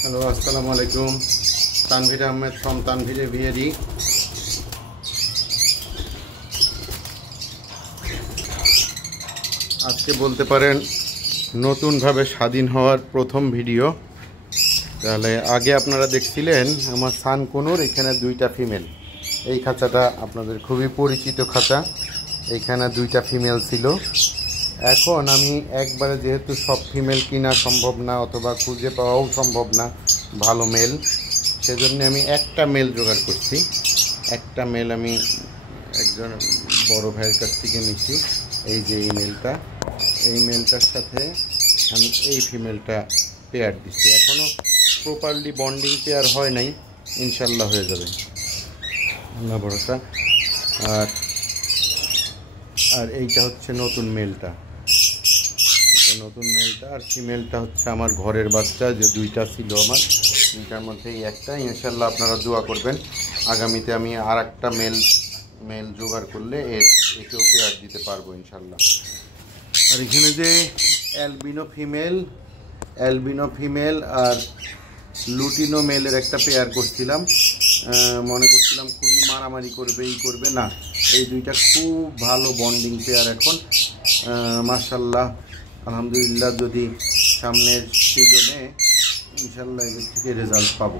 Hello, আসসালামু আলাইকুম। Tanvir Ahmed from Tanvir aviary. আজকে বলতে পারেন নতুনভাবে স্বাধীন হওয়ার প্রথম ভিডিও। তাহলে আগে আপনারা দেখছিলেন আমার সানকনুর এখানে দুইটা ফিমেল। এই খাঁচাটা আপনাদের খুবই পরিচিত খাঁচা, এইখানে দুইটা ফিমেল ছিল। এখন আমি একবারে যেহেতু সব ফিমেল কিনা সম্ভব না অথবা খুঁজে পাওয়াও সম্ভব না ভালো মেল, সেজন্য আমি একটা মেল জোগাড় করছি। একটা মেল আমি একজন বড় ভাইয়ের কাছ থেকে নিচ্ছি। এই যে এই মেলটা, এই মেলটার সাথে আমি এই ফিমেলটা পেয়ার দিচ্ছি। এখনও প্রপারলি বন্ডিং পেয়ার হয় নাই, ইনশাল্লাহ হয়ে যাবে, আল্লাহ ভরসা। আর এইটা হচ্ছে নতুন মেলটা, নতুন মেলটা। আর ফিমেলটা হচ্ছে আমার ঘরের বাচ্চা, যে দুইটা ছিল আমার, দুইটার মধ্যে এই একটা। ইনশাল্লাহ আপনারা দোয়া করবেন, আগামীতে আমি আর একটা মেল জোগাড় করলে একেও পেয়ার দিতে পারবো ইনশাল্লাহ। আর এখানে যে অ্যালবিনো ফিমেল আর লুটিনো মেলের একটা পেয়ার করছিলাম, মনে করছিলাম খুবই মারামারি করবে না। এই দুইটা খুব ভালো বন্ডিং পেয়ার এখন, মাশাআল্লাহ আলহামদুলিল্লাহ। যদি সামনের সিজনে ইনশাল্লাহ এদের থেকে রেজাল্ট পাবো,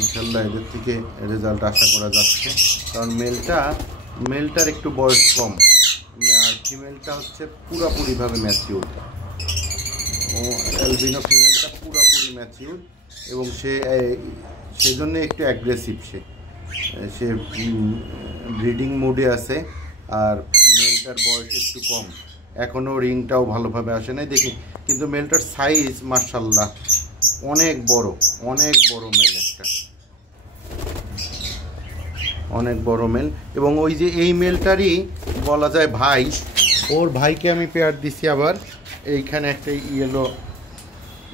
ইনশাল্লাহ এদের থেকে রেজাল্ট আশা করা যাচ্ছে। কারণ মেলটার একটু বয়স কম, আর ফিমেলটা হচ্ছে পুরোপুরিভাবে ম্যাচিউর। অ্যালবিনো ফিমেলটা পুরোপুরি ম্যাচিউর এবং সেই জন্য একটু অ্যাগ্রেসিভ। সে ব্রিডিং মুডে আছে। আর মেলটার বয়স একটু কম, এখনও রিংটাও ভালোভাবে আসে নাই দেখি, কিন্তু মেলটার সাইজ মাশাআল্লাহ অনেক বড় মেল, একটা অনেক বড় মেল। এবং ওই যে এই মেলটারই বলা যায় ভাই, ওর ভাইকে আমি পেয়ার দিছি আবার। এইখানে একটা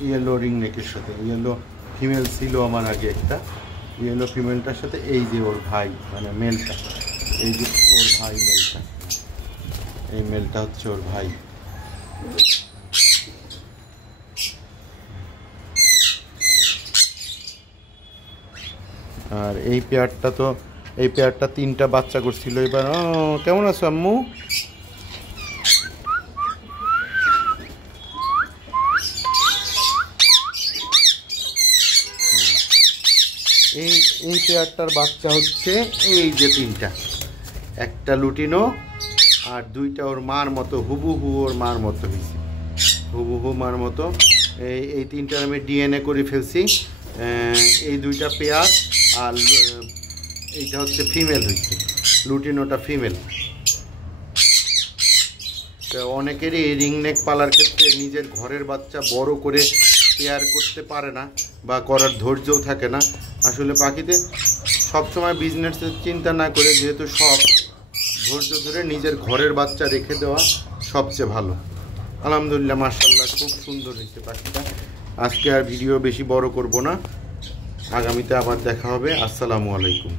ইয়েলো রিং নেকের সাথে ইয়েলো ফিমেল ছিল আমার আগে একটা, ইয়েলো ফিমেলটার সাথে এই যে ওর ভাই, মানে মেলটা, এই যে ওর ভাই মেলটা, এই মেলটা হচ্ছে ওর ভাই। আর এই পেয়ারটা তিনটা বাচ্চা করছিল এবার। কেমন আছো আম্মু? এই পেয়ারটার বাচ্চা হচ্ছে এই যে তিনটা, একটা লুটিনো আর দুইটা ওর মার মতো, হুবহু ওর মার মতো হয়েছে, হুবহু মার মতো। এই তিনটার আমি ডিএনএ করে ফেলছি। এই দুইটা পেয়ার, আর এইটা হচ্ছে ফিমেল হয়েছে, লুটিনোটা ফিমেল। অনেকেরই রিংনেক পালার ক্ষেত্রে নিজের ঘরের বাচ্চা বড় করে পেয়ার করতে পারে না বা করার ধৈর্যও থাকে না। আসলে পাখিতে সবসময় বিজনেসের চিন্তা না করে, যেহেতু সব ধৈর্য ধরে নিজের ঘরের বাচ্চা রেখে দেওয়া সবচেয়ে ভালো। আলহামদুলিল্লাহ মাশাআল্লাহ খুব সুন্দর হয়েছে পাখিটা। আজকে আর ভিডিও বেশি বড় করব না, আগামীতে আবার দেখা হবে। আসসালামু আলাইকুম।